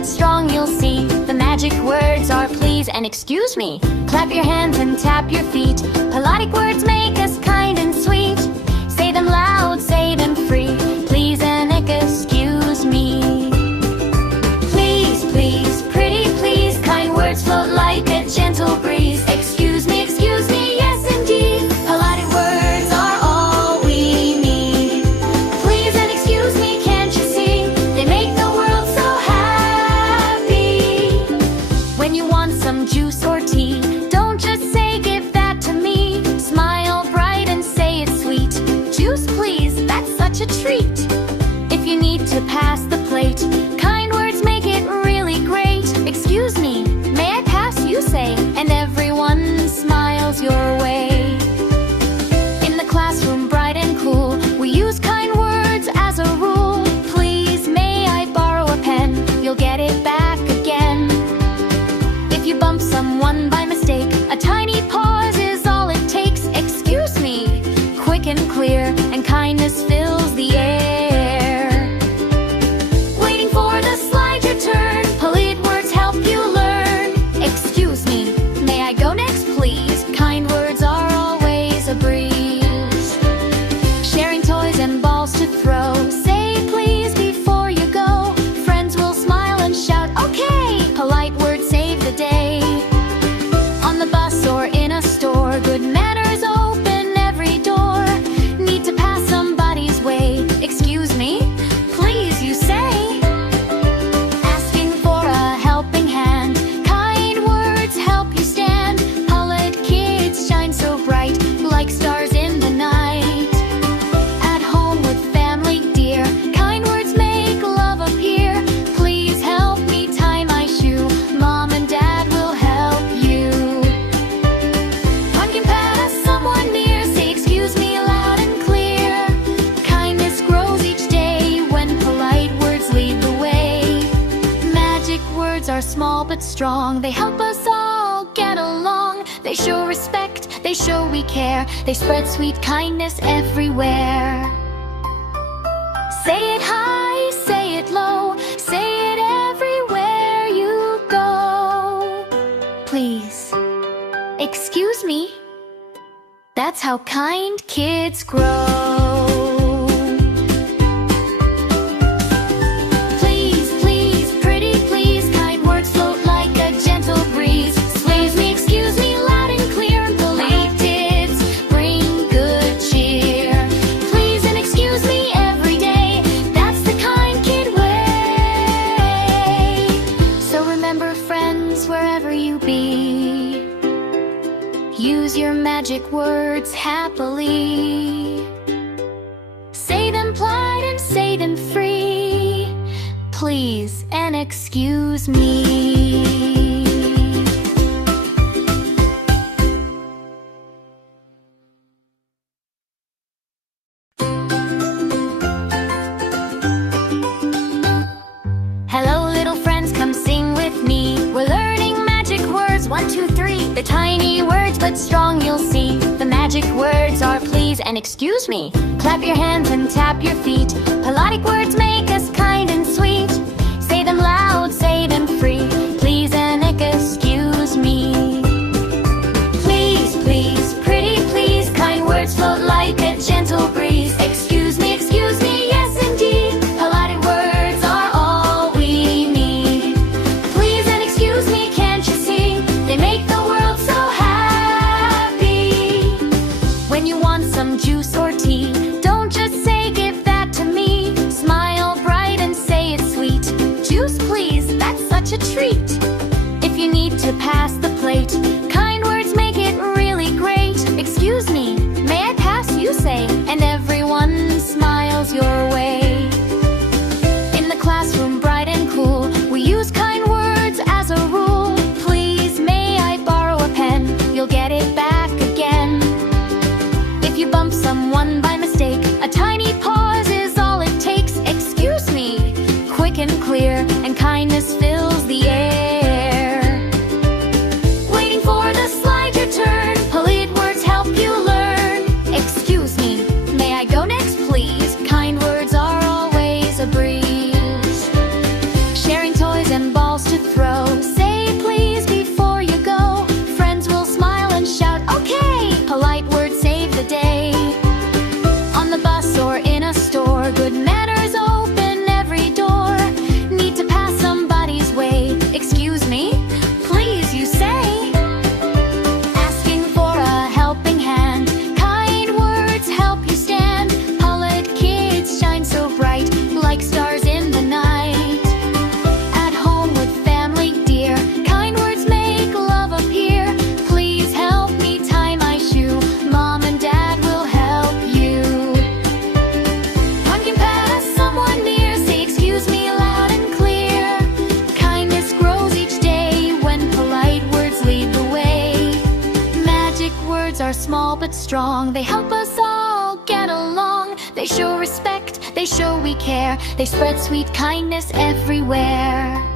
but strong, you'll see. The magic words are please and excuse me. Clap your hands and tap your feet. Polite words make us kind and sweet. Say them loud, say them free. Please and excuse me. Please, please, pretty please. Kind words float like a gentle breeze. Excuse me, yes indeed. Polite words are all we need. Please and excuse me, can't you see? They make the world so happy. When you want some juice or tea, don't just say give that to me. Smile bright and say it's sweet. Juice please, that's such a treat. If you need to pass the plate, kind words make it really great. Excuse me, may I pass, you say, and everyone smiles your way. In the classroom bright and cool, we use kind words as a rule. Please, may I borrow a pen? You'll get it back again. If you bump someone by mistake, a tiny pause is all it takes. Excuse me, quick and clear, and kindness fills the air. Waiting for the slide your turn, polite words help you learn. Excuse me, may I go next please? Kind words are always a breeze. Sharing toys and balls to throw, say please before you go. Friends will smile and shout okay. Polite words save the day. On the bus or in a store, good manners open every door. Need to pass somebody's way. Excuse me, please, you say. Asking for a helping hand, kind words help you stand. Polite kids shine so bright, like stars in the night. At home with family dear, kind words make love appear. Please help me tie my shoe, Mom and Dad will help you. One can pass someone near, say excuse me loud and clear. Kindness grows each day when polite words lead the way. Magic words are small but strong, they help us all get along. They show respect, they show we care, they spread sweet kindness everywhere. Say it high, say it low, say it everywhere you go. Please, excuse me, that's how kind kids grow. Please, please, pretty please, kind words float like a gentle breeze. Excuse me, loud and clear, and polite kids bring good cheer. Please and excuse me every day, that's the kind kid way. So remember friends, wherever you be, use your magic words happily. Say them polite and say them free. Please and excuse me. Hello little friends, come sing with me. We're learning magic words, 1, 2, 3. They're tiny words but strong, you'll see. The magic words are please and excuse me. Clap your hands and tap your feet. Polite words make us kind and sweet. Say them loud, say them free. Please and excuse me. Please, please, pretty please. Kind words float like a gentle breeze. Excuse me, yes indeed. Polite words are all we need. Please and excuse me, can't you see? They make the world so happy. When you want some juice or tea, don't just say give that to me. Smile bright and say it's sweet. Juice please, that's such a are small but strong. They help us all get along. They show respect, they show we care. They spread sweet kindness everywhere.